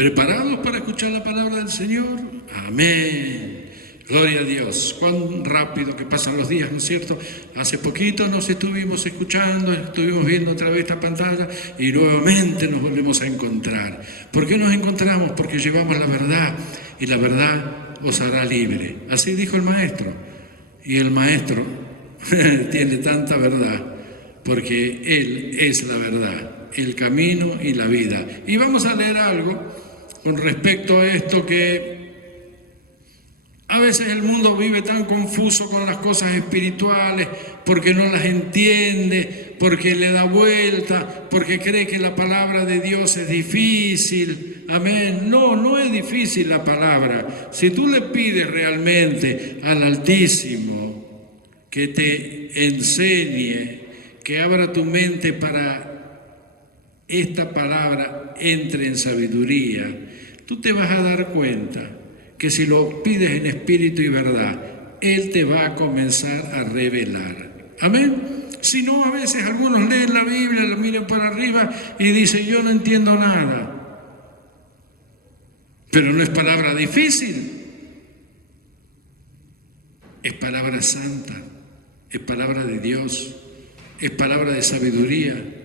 ¿Preparados para escuchar la palabra del Señor? Amén. Gloria a Dios. Cuán rápido que pasan los días, ¿no es cierto? Hace poquito nos estuvimos escuchando, estuvimos viendo otra vez esta pantalla y nuevamente nos volvemos a encontrar. ¿Por qué nos encontramos? Porque llevamos la verdad y la verdad os hará libre. Así dijo el Maestro. Y el Maestro tiene tanta verdad porque Él es la verdad, el camino y la vida. Y vamos a leer algo con respecto a esto que a veces el mundo vive tan confuso con las cosas espirituales porque no las entiende, porque le da vuelta, porque cree que la palabra de Dios es difícil. Amén. No, no es difícil la palabra. Si tú le pides realmente al Altísimo que te enseñe, que abra tu mente para esta palabra entre en sabiduría, tú te vas a dar cuenta que si lo pides en espíritu y verdad, Él te va a comenzar a revelar. Amén. Si no, a veces algunos leen la Biblia, la miran para arriba y dicen, yo no entiendo nada. Pero no es palabra difícil. Es palabra santa, es palabra de Dios, es palabra de sabiduría.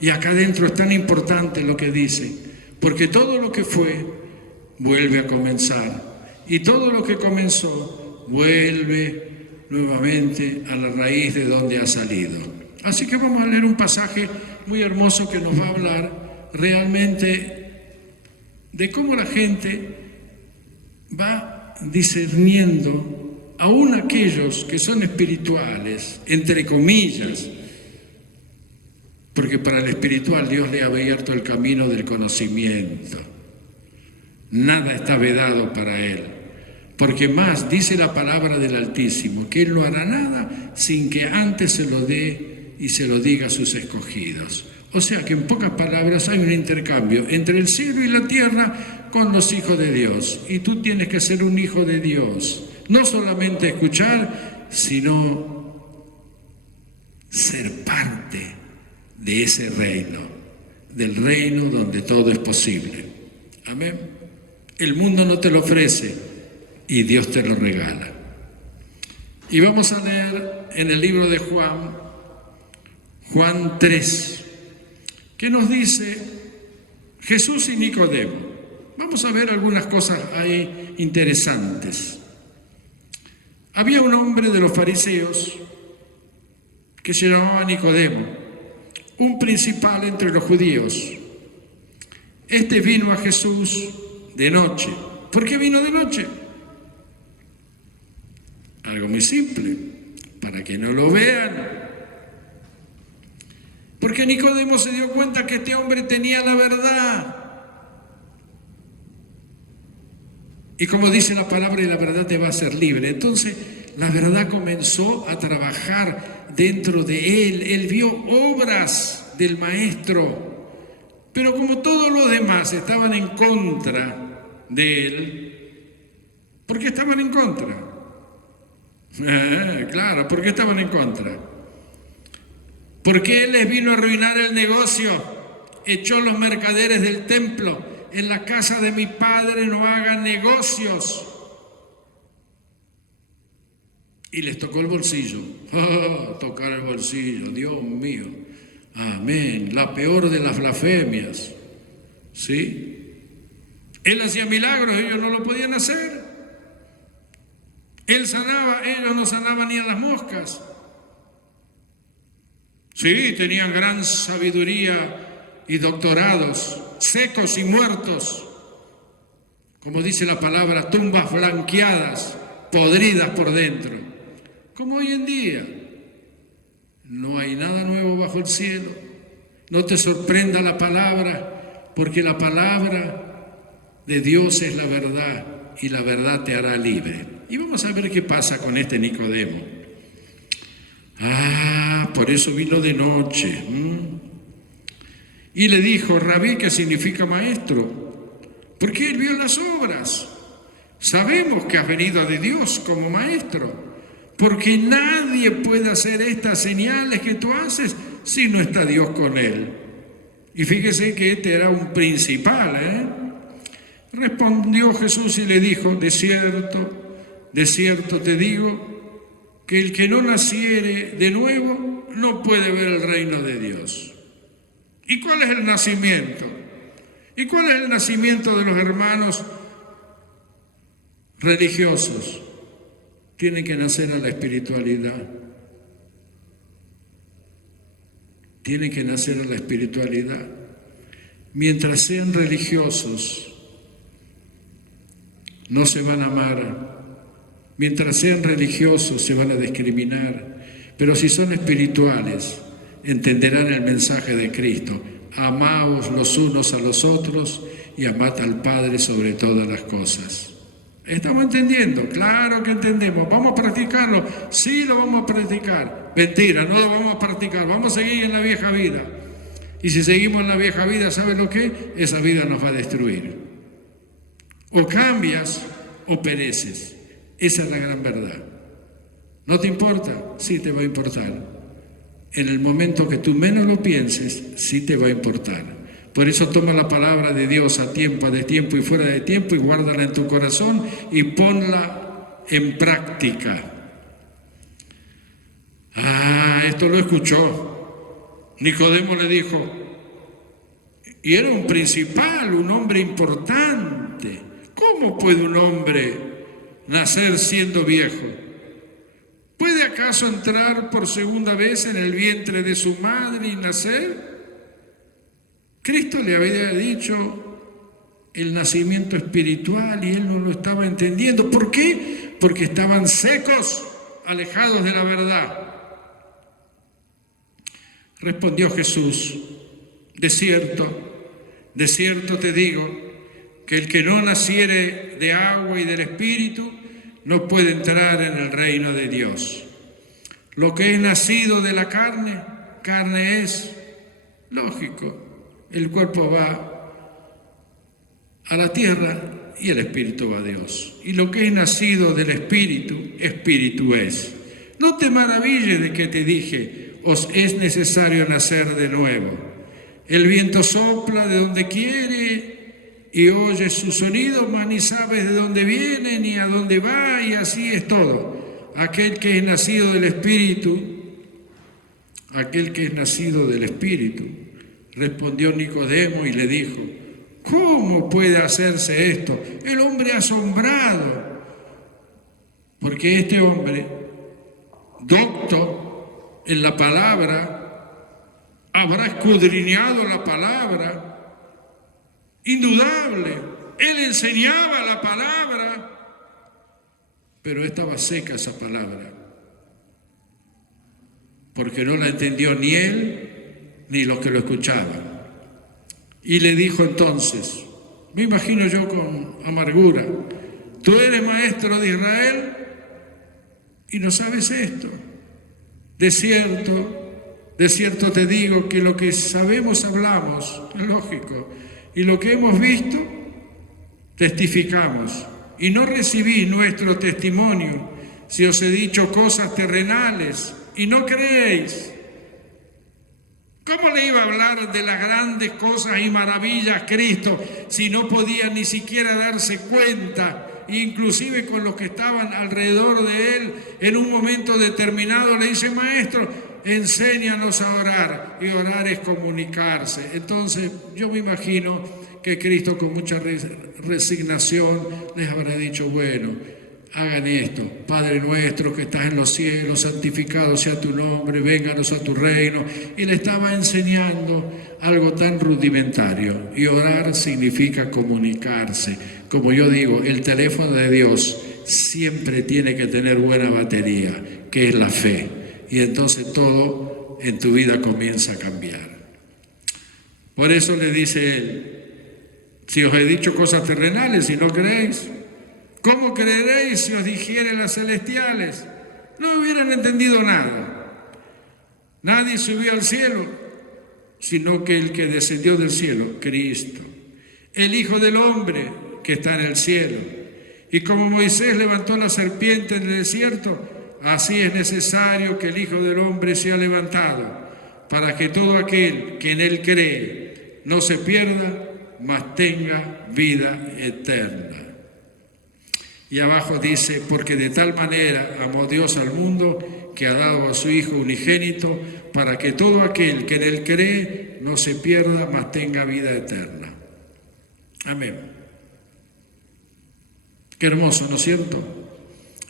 Y acá adentro es tan importante lo que dice, porque todo lo que fue, vuelve a comenzar. Y todo lo que comenzó, vuelve nuevamente a la raíz de donde ha salido. Así que vamos a leer un pasaje muy hermoso que nos va a hablar realmente de cómo la gente va discerniendo aún aquellos que son espirituales, entre comillas, porque para el espiritual Dios le ha abierto el camino del conocimiento. Nada está vedado para él, porque más dice la palabra del Altísimo, que Él no hará nada sin que antes se lo dé y se lo diga a sus escogidos. O sea que en pocas palabras hay un intercambio entre el cielo y la tierra con los hijos de Dios. Y tú tienes que ser un hijo de Dios, no solamente escuchar, sino ser parte de ese reino, del reino donde todo es posible. Amén. El mundo no te lo ofrece y Dios te lo regala. Y vamos a leer en el libro de Juan 3, que nos dice Jesús y Nicodemo. Vamos a ver algunas cosas ahí interesantes. Había un hombre de los fariseos que se llamaba Nicodemo, un principal entre los judíos. Este vino a Jesús de noche. ¿Por qué vino de noche? Algo muy simple, para que no lo vean. Porque Nicodemo se dio cuenta que este hombre tenía la verdad. Y como dice la palabra, y la verdad te va a hacer libre. Entonces, la verdad comenzó a trabajar dentro de él. Él vio obras del Maestro. Pero como todos los demás estaban en contra de él, ¿por qué estaban en contra? Claro, ¿por qué estaban en contra? Porque él les vino a arruinar el negocio, echó los mercaderes del templo. En la casa de mi padre no hagan negocios. Y les tocó el bolsillo. Tocar el bolsillo, Dios mío. Amén. La peor de las blasfemias. ¿Sí? Él hacía milagros, ellos no lo podían hacer. Él sanaba, ellos no sanaban ni a las moscas. Sí, tenían gran sabiduría y doctorados, secos y muertos. Como dice la palabra, tumbas blanqueadas, podridas por dentro. Como hoy en día. No hay nada nuevo bajo el cielo. No te sorprenda la palabra, porque la palabra de Dios es la verdad y la verdad te hará libre. Y vamos a ver qué pasa con este Nicodemo. Por eso vino de noche. Y le dijo, Rabí, que significa maestro, porque él vio las obras. Sabemos que has venido de Dios como maestro, porque nadie puede hacer estas señales que tú haces si no está Dios con él. Y fíjese que este era un principal, Respondió Jesús y le dijo, de cierto te digo, que el que no naciere de nuevo no puede ver el reino de Dios. ¿Y cuál es el nacimiento? ¿Y cuál es el nacimiento de los hermanos religiosos? Tienen que nacer a la espiritualidad. Tienen que nacer a la espiritualidad. Mientras sean religiosos, no se van a amar. Mientras sean religiosos, se van a discriminar. Pero si son espirituales, entenderán el mensaje de Cristo. Amaos los unos a los otros y amad al Padre sobre todas las cosas. ¿Estamos entendiendo? Claro que entendemos. ¿Vamos a practicarlo? Sí, lo vamos a practicar. Mentira, no lo vamos a practicar. Vamos a seguir en la vieja vida. Y si seguimos en la vieja vida, ¿sabes lo que? Esa vida nos va a destruir. O cambias o pereces. Esa es la gran verdad. ¿No te importa? Sí te va a importar. En el momento que tú menos lo pienses, sí te va a importar. Por eso toma la palabra de Dios a destiempo y fuera de tiempo y guárdala en tu corazón y ponla en práctica. Esto lo escuchó. Nicodemo le dijo, y era un principal, un hombre importante. ¿Cómo puede un hombre nacer siendo viejo? ¿Puede acaso entrar por segunda vez en el vientre de su madre y nacer? Cristo le había dicho el nacimiento espiritual y él no lo estaba entendiendo. ¿Por qué? Porque estaban secos, alejados de la verdad. Respondió Jesús, de cierto te digo, que el que no naciere de agua y del Espíritu no puede entrar en el reino de Dios. Lo que es nacido de la carne, carne es, lógico. El cuerpo va a la tierra y el espíritu va a Dios. Y lo que es nacido del espíritu, espíritu es. No te maravilles de que te dije, os es necesario nacer de nuevo. El viento sopla de donde quiere y oyes su sonido, mas ni sabes de dónde viene ni a dónde va, y así es todo. Aquel que es nacido del espíritu, respondió Nicodemo y le dijo, ¿cómo puede hacerse esto? El hombre asombrado, porque este hombre, docto en la palabra, habrá escudriñado la palabra, indudable, él enseñaba la palabra, pero estaba seca esa palabra, porque no la entendió ni él, ni los que lo escuchaban. Y le dijo entonces, me imagino yo con amargura, tú eres maestro de Israel y no sabes esto. De cierto te digo que lo que sabemos hablamos, es lógico, y lo que hemos visto testificamos, y no recibís nuestro testimonio si os he dicho cosas terrenales y no creéis. ¿Cómo le iba a hablar de las grandes cosas y maravillas Cristo si no podía ni siquiera darse cuenta? Inclusive con los que estaban alrededor de él, en un momento determinado le dice, maestro, enséñanos a orar, y orar es comunicarse. Entonces yo me imagino que Cristo con mucha resignación les habrá dicho, bueno, hagan esto, Padre nuestro que estás en los cielos, santificado sea tu nombre, vénganos a tu reino. Y le estaba enseñando algo tan rudimentario. Y orar significa comunicarse. Como yo digo, el teléfono de Dios siempre tiene que tener buena batería, que es la fe. Y entonces todo en tu vida comienza a cambiar. Por eso le dice él, si os he dicho cosas terrenales y no creéis, ¿cómo creeréis si os dijere las celestiales? No hubieran entendido nada. Nadie subió al cielo, sino que el que descendió del cielo, Cristo. El Hijo del Hombre que está en el cielo. Y como Moisés levantó la serpiente en el desierto, así es necesario que el Hijo del Hombre sea levantado, para que todo aquel que en él cree no se pierda, mas tenga vida eterna. Y abajo dice, porque de tal manera amó Dios al mundo que ha dado a su Hijo unigénito para que todo aquel que en él cree no se pierda, mas tenga vida eterna. Amén. Qué hermoso, ¿no es cierto?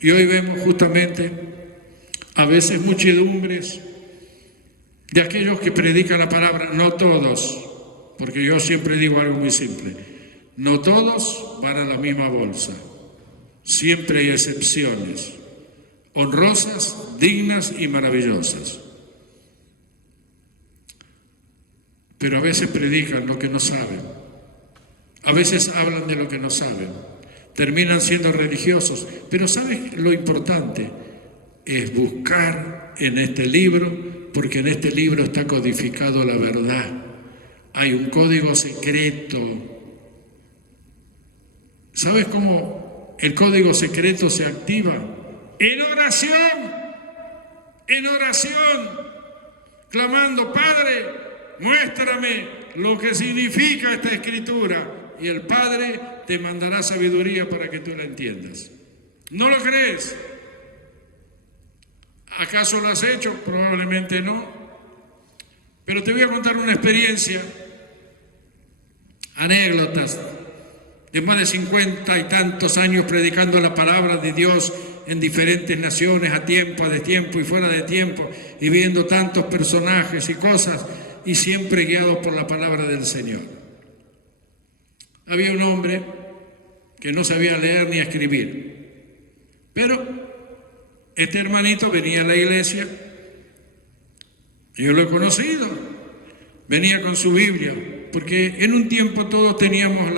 Y hoy vemos justamente a veces muchedumbres de aquellos que predican la palabra, no todos, porque yo siempre digo algo muy simple, no todos van a la misma bolsa, siempre hay excepciones, honrosas, dignas y maravillosas. Pero a veces predican lo que no saben, a veces hablan de lo que no saben, terminan siendo religiosos, pero ¿sabes lo importante? Es buscar en este libro, porque en este libro está codificado la verdad. Hay un código secreto. ¿Sabes cómo el código secreto se activa? En oración, clamando, Padre, muéstrame lo que significa esta escritura. Y el Padre te mandará sabiduría para que tú la entiendas. ¿No lo crees? ¿Acaso lo has hecho? Probablemente no. Pero te voy a contar una experiencia, anécdotas de más de 50 y tantos años predicando la palabra de Dios en diferentes naciones, a tiempo, a destiempo y fuera de tiempo, y viendo tantos personajes y cosas, y siempre guiado por la palabra del Señor. Había un hombre que no sabía leer ni escribir, pero este hermanito venía a la iglesia, yo lo he conocido, venía con su Biblia, porque en un tiempo todos teníamos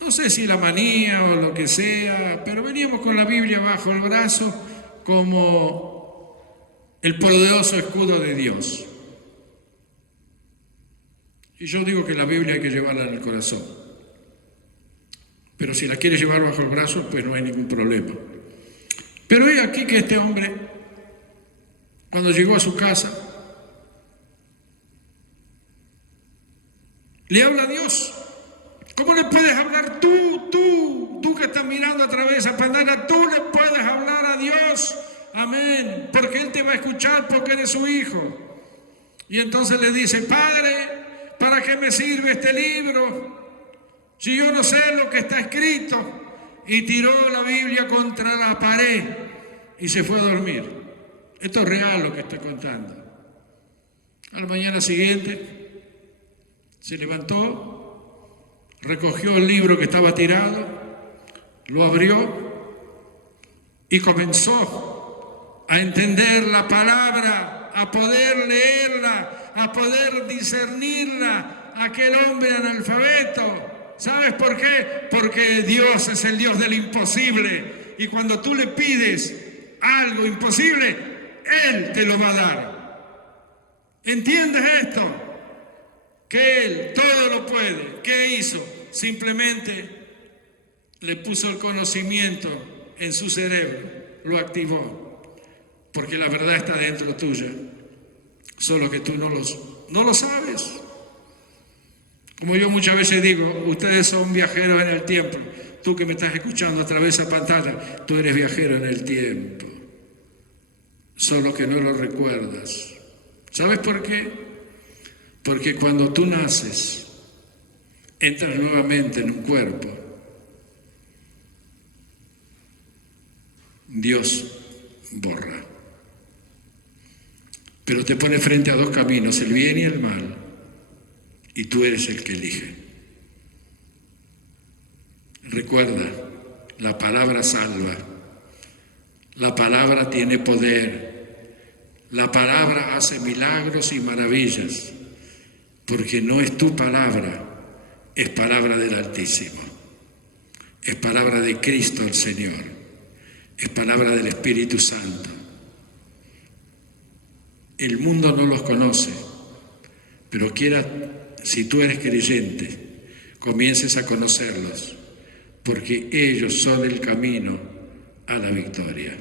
no sé si la manía o lo que sea, pero veníamos con la Biblia bajo el brazo como el poderoso escudo de Dios. Y yo digo que la Biblia hay que llevarla en el corazón, pero si la quiere llevar bajo el brazo, pues no hay ningún problema. Pero he aquí que este hombre, cuando llegó a su casa, le habla a Dios. ¿Cómo le puedes hablar tú que estás mirando a través de esa pantalla? Tú le puedes hablar a Dios, amén, porque Él te va a escuchar porque eres su hijo. Y entonces le dice, Padre, ¿para qué me sirve este libro? Si yo no sé lo que está escrito. Y tiró la Biblia contra la pared y se fue a dormir. Esto es real lo que estoy contando. A la mañana siguiente se levantó, recogió el libro que estaba tirado, lo abrió y comenzó a entender la palabra, a poder leerla, a poder discernirla. Aquel hombre analfabeto. ¿Sabes por qué? Porque Dios es el Dios del imposible. Y cuando tú le pides algo imposible, Él te lo va a dar. ¿Entiendes esto? Que Él todo lo puede. ¿Qué hizo? Simplemente le puso el conocimiento en su cerebro, lo activó. Porque la verdad está dentro tuya. Solo que tú no lo sabes. Como yo muchas veces digo, ustedes son viajeros en el tiempo. Tú que me estás escuchando a través de esa pantalla, tú eres viajero en el tiempo. Solo que no lo recuerdas. ¿Sabes por qué? Porque cuando tú naces, entras nuevamente en un cuerpo. Dios borra. Pero te pone frente a dos caminos, el bien y el mal. Y tú eres el que elige. Recuerda, la palabra salva. La palabra tiene poder. La palabra hace milagros y maravillas. Porque no es tu palabra, es palabra del Altísimo. Es palabra de Cristo el Señor. Es palabra del Espíritu Santo. El mundo no los conoce, pero si tú eres creyente, comiences a conocerlos, porque ellos son el camino a la victoria.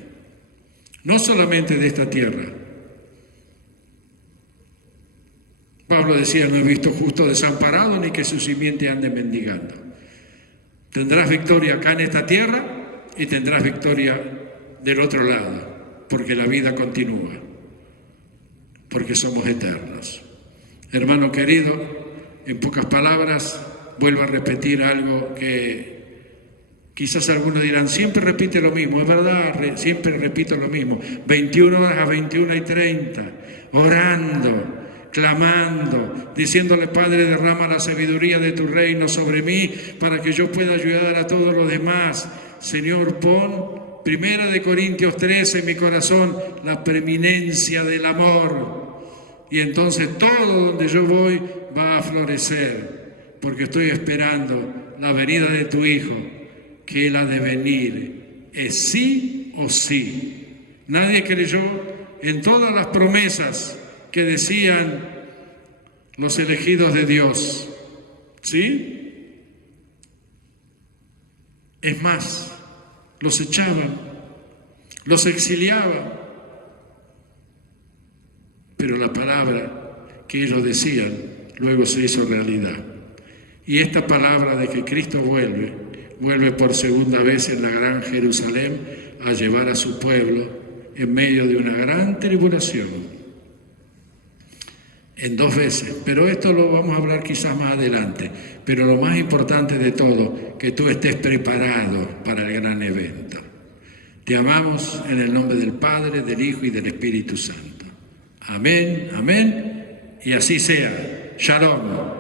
No solamente de esta tierra, Pablo decía, no he visto justo desamparado ni que su simiente ande mendigando. Tendrás victoria acá en esta tierra y tendrás victoria del otro lado, porque la vida continúa, porque somos eternos. Hermano querido, en pocas palabras, vuelvo a repetir algo que quizás algunos dirán, siempre repite lo mismo. Es verdad, siempre repito lo mismo. 21 horas a 21:30, orando, clamando, diciéndole, Padre, derrama la sabiduría de tu reino sobre mí para que yo pueda ayudar a todos los demás. Señor, pon 1 Corintios 13 en mi corazón, la preeminencia del amor. Y entonces todo donde yo voy va a florecer, porque estoy esperando la venida de tu Hijo, que Él ha de venir, es sí o sí. Nadie creyó en todas las promesas que decían los elegidos de Dios, ¿sí? Es más, los echaban, los exiliaban, pero la palabra que ellos decían luego se hizo realidad. Y esta palabra de que Cristo vuelve por segunda vez en la gran Jerusalén a llevar a su pueblo en medio de una gran tribulación, en 2 veces, pero esto lo vamos a hablar quizás más adelante. Pero lo más importante de todo, que tú estés preparado para el gran evento. Te amamos en el nombre del Padre, del Hijo y del Espíritu Santo. Amén, amén, y así sea. Shalom.